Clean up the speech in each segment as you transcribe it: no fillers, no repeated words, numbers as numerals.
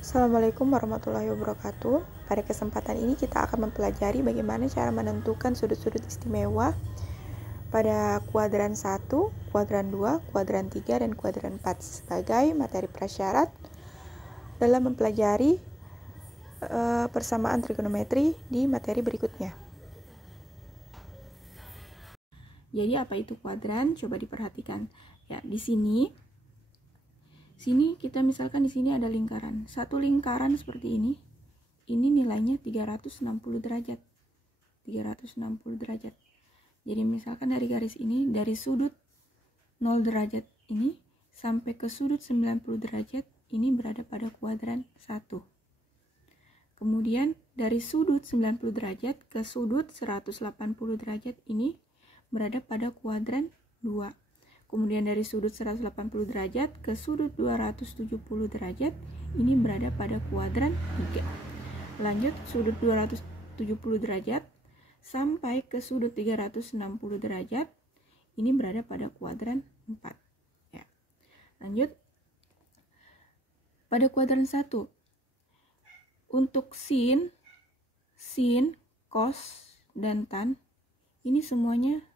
Assalamualaikum warahmatullahi wabarakatuh. Pada kesempatan ini kita akan mempelajari bagaimana cara menentukan sudut-sudut istimewa pada kuadran 1, kuadran 2, kuadran 3, dan kuadran 4 sebagai materi prasyarat dalam mempelajari persamaan trigonometri di materi berikutnya. Jadi apa itu kuadran? Coba diperhatikan. Ya, di sini kita misalkan di sini ada lingkaran. Satu lingkaran seperti ini. Ini nilainya 360 derajat. 360 derajat. Jadi misalkan dari garis ini, dari sudut 0 derajat ini sampai ke sudut 90 derajat, ini berada pada kuadran 1. Kemudian dari sudut 90 derajat ke sudut 180 derajat ini berada pada kuadran 2. Kemudian dari sudut 180 derajat ke sudut 270 derajat ini berada pada kuadran 3. Lanjut sudut 270 derajat sampai ke sudut 360 derajat ini berada pada kuadran 4. Ya. Lanjut pada kuadran 1. Untuk sin, cos, dan tan ini semuanya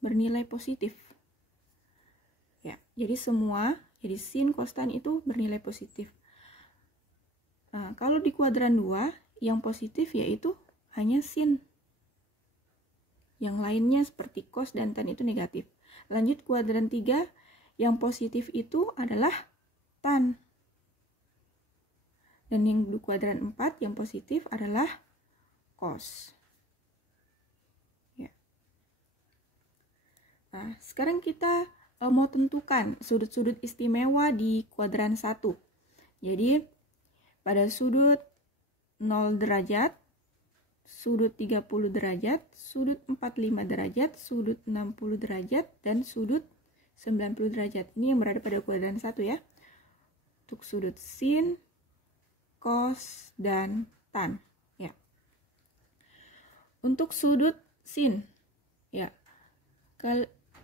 bernilai positif. Ya, jadi sin, cos, tan itu bernilai positif. Nah, kalau di kuadran 2, yang positif yaitu hanya sin. Yang lainnya seperti cos dan tan itu negatif. Lanjut kuadran 3, yang positif itu adalah tan. Dan yang di kuadran 4, yang positif adalah cos. Ya. Nah, sekarang kita mau tentukan sudut-sudut istimewa di kuadran 1. Jadi pada sudut 0 derajat, sudut 30 derajat, sudut 45 derajat, sudut 60 derajat, dan sudut 90 derajat. Ini yang berada pada kuadran 1 ya. Untuk sudut sin, cos, dan tan. Ya. Untuk sudut sin, ya.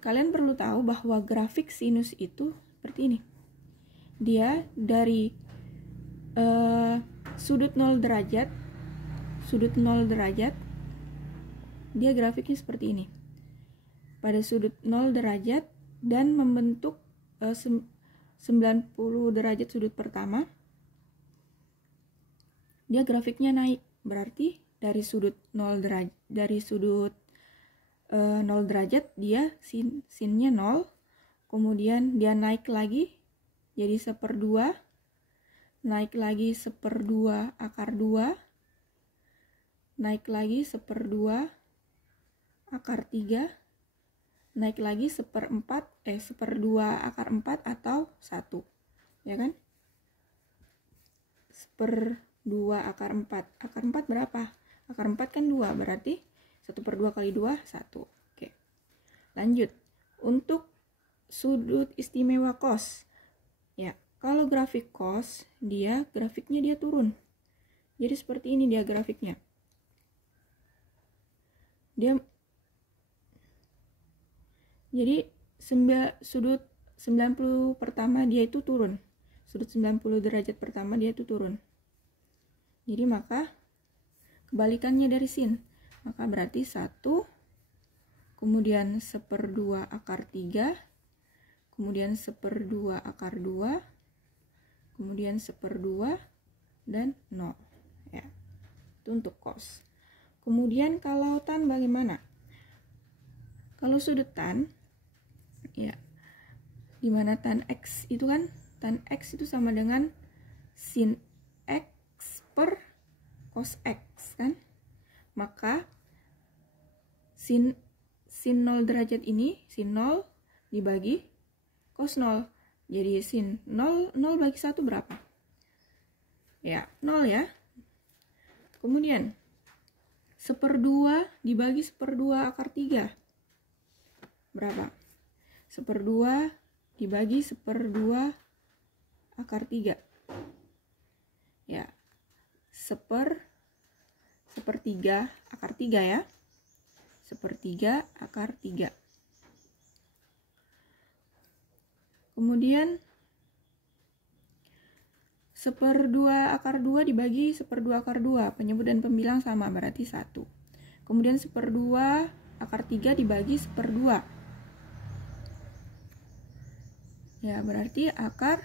Kalian perlu tahu bahwa grafik sinus itu seperti ini. Dia dari sudut 0 derajat, dia grafiknya seperti ini. Pada sudut 0 derajat dan membentuk 90 derajat sudut pertama, dia grafiknya naik. Berarti dari sudut 0 derajat dia sinnya 0, kemudian dia naik lagi jadi 1/2, naik lagi 1/2 akar 2, naik lagi 1/2 akar 3, naik lagi 1/2 akar 4 atau 1, ya kan? 1/2 akar 4. Akar 4 berapa? Akar 4 kan 2, berarti 1/2 kali 2, 1. Oke. Lanjut. Untuk sudut istimewa cos. Ya, kalau grafik cos, grafiknya dia turun. Jadi seperti ini dia grafiknya. Jadi sudut 90 pertama dia itu turun. Sudut 90 derajat pertama dia itu turun. Jadi maka kebalikannya dari sin. Maka berarti 1, kemudian 1/2 akar 3, kemudian 1/2 akar 2, kemudian 1/2, dan 0. Ya. Itu untuk cos. Kemudian kalau tan bagaimana? Kalau sudut tan, ya, dimana tan x itu kan, tan x itu sama dengan sin x per cos x kan? Maka sin 0 derajat ini, sin 0 dibagi cos 0. Jadi sin 0 bagi 1 berapa? Ya, 0 ya. Kemudian 1/2 dibagi 1/2 akar 3. Berapa? 1/2 dibagi 1/2 akar 3. Ya. 1/3 akar 3 ya. 1/3 akar 3. Kemudian 1/2 akar 2 dibagi 1/2 akar 2, penyebut dan pembilang sama, berarti 1. Kemudian 1/2 akar 3 dibagi 1/2. Ya, berarti akar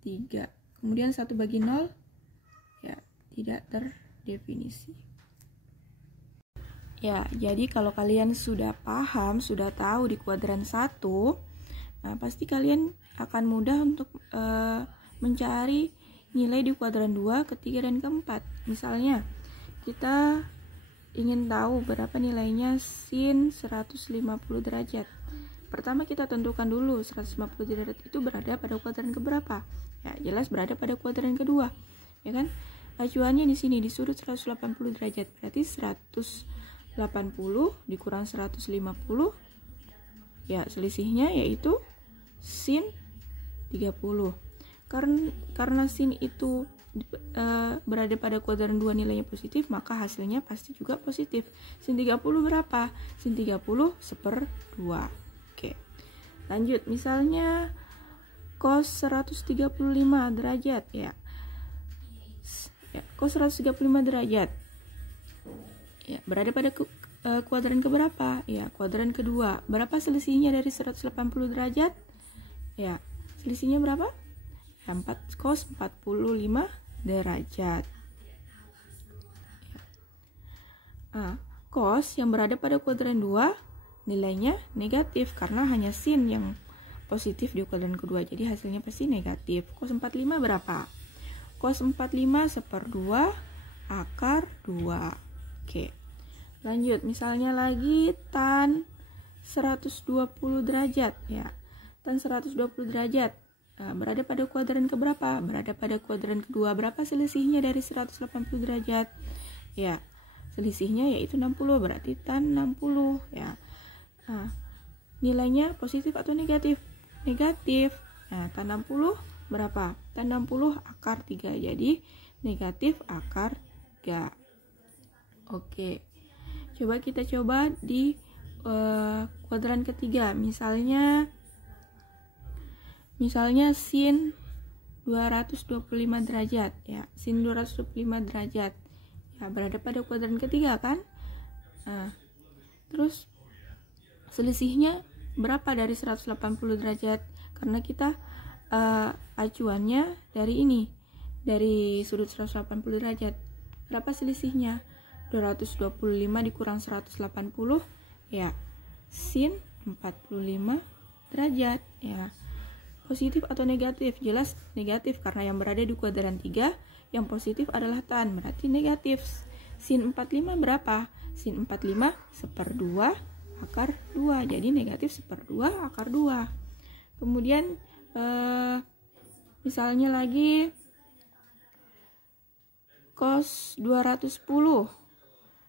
3. Kemudian 1 bagi 0, ya, tidak terdefinisi. Ya, jadi kalau kalian sudah paham, sudah tahu di kuadran 1, nah pasti kalian akan mudah untuk mencari nilai di kuadran 2, ketiga, dan keempat. Misalnya, kita ingin tahu berapa nilainya sin 150 derajat. Pertama kita tentukan dulu 150 derajat itu berada pada kuadran keberapa? Ya, jelas berada pada kuadran kedua, ya kan? Acuannya di sini di sudut 180 derajat, berarti 180 dikurang 150, ya selisihnya yaitu sin 30. Karena sin itu berada pada kuadran 2 nilainya positif, maka hasilnya pasti juga positif. Sin 30 berapa? Sin 30 1/2. Oke. Lanjut, misalnya cos 135 derajat ya. Cos 135 derajat. Ya, berada pada kuadran keberapa? Ya, kuadran kedua. Berapa selisihnya dari 180 derajat? Ya, selisihnya berapa? 4 cos 45 derajat. Nah, cos yang berada pada kuadran 2 nilainya negatif karena hanya sin yang positif di kuadran kedua, jadi hasilnya pasti negatif. Cos 45 berapa? Cos 45 1/2 akar 2. Oke. Lanjut, misalnya lagi tan 120 derajat ya. Tan 120 derajat berada pada kuadran keberapa? Berada pada kuadran kedua. Berapa selisihnya dari 180 derajat? Ya, selisihnya yaitu 60, berarti tan 60 ya. Nah, nilainya positif atau negatif? Negatif. Nah, tan 60 berapa? Tan 60 akar 3, jadi negatif akar 3. Oke. Coba kita coba di kuadran ketiga. Misalnya sin 225 derajat ya. Sin 225 derajat. Ya, berada pada kuadran ketiga kan? Nah, terus selisihnya berapa dari 180 derajat? Karena kita acuannya dari ini, dari sudut 180 derajat. Berapa selisihnya? 225 dikurang 180, ya sin 45 derajat ya. Positif atau negatif? Jelas negatif karena yang berada di kuadran 3 yang positif adalah tan, berarti negatif. Sin 45 berapa? Sin 45 1/2 akar 2, jadi negatif 1/2 akar 2. Kemudian misalnya lagi cos 210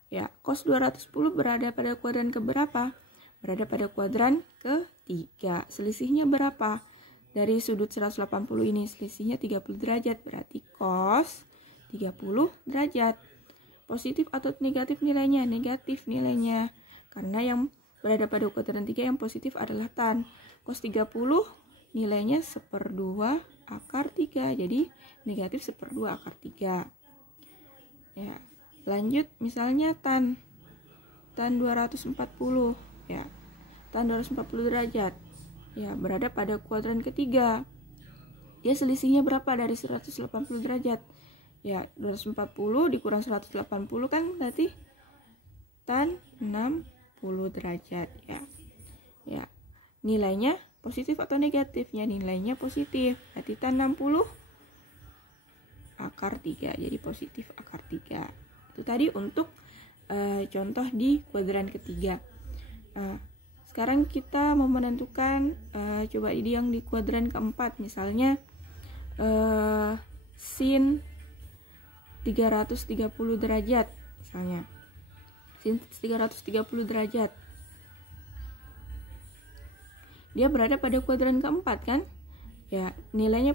ya. Cos 210 berada pada kuadran keberapa? Berada pada kuadran ketiga. Selisihnya berapa? Dari sudut 180 ini selisihnya 30 derajat, berarti cos 30 derajat. Positif atau negatif nilainya? Negatif nilainya. Karena yang berada pada kuadran 3 yang positif adalah tan. Cos 30 nilainya 1/2 akar 3, jadi negatif 1/2 akar 3. Ya, lanjut misalnya tan 240 ya. Tan 240 derajat. Ya, berada pada kuadran ketiga. Dia selisihnya berapa dari 180 derajat? Ya, 240 dikurang 180 kan berarti tan 60 derajat ya. Ya. Nilainya positif atau negatif? Ya, nilainya positif. Berarti tan 60 akar 3, jadi positif akar 3. Itu tadi untuk contoh di kuadran ketiga. Sekarang kita mau menentukan coba ini yang di kuadran keempat. Misalnya sin 330 derajat misalnya. Sin 330 derajat. Dia berada pada kuadran keempat kan? Ya, nilainya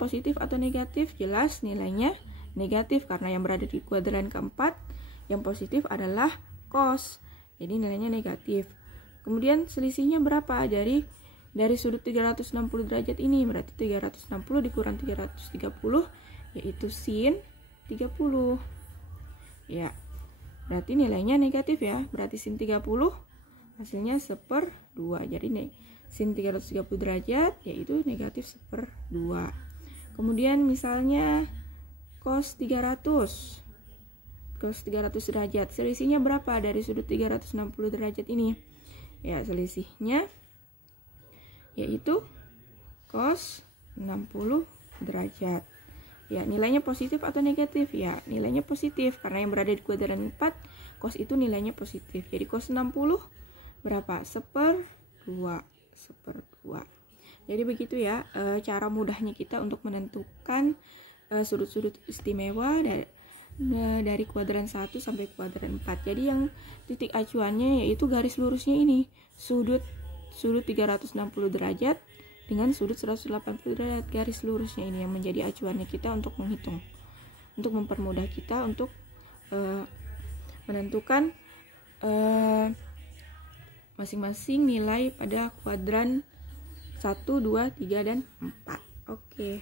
positif atau negatif? Jelas nilainya negatif karena yang berada di kuadran keempat yang positif adalah cos. Jadi nilainya negatif. Kemudian selisihnya berapa dari dari sudut 360 derajat ini, berarti 360 dikurang 330 yaitu sin 30. Ya, berarti nilainya negatif ya. Berarti sin 30 hasilnya 1/2. Jadi sin 330 derajat yaitu negatif 1/2. Kemudian misalnya cos 300. Cos 300 derajat. Selisihnya berapa dari sudut 360 derajat ini? Ya, selisihnya yaitu cos 60 derajat. Ya, nilainya positif atau negatif? Ya, nilainya positif karena yang berada di kuadran 4, cos itu nilainya positif. Jadi cos 60 berapa? 1/2. Jadi begitu ya cara mudahnya kita untuk menentukan sudut-sudut istimewa dari kuadran 1 sampai kuadran 4. Jadi yang titik acuannya yaitu garis lurusnya ini, sudut 360 derajat dengan sudut 180 derajat. Garis lurusnya ini yang menjadi acuannya kita untuk menghitung, untuk mempermudah kita untuk menentukan masing-masing nilai pada kuadran 1, 2, 3, dan 4. Oke.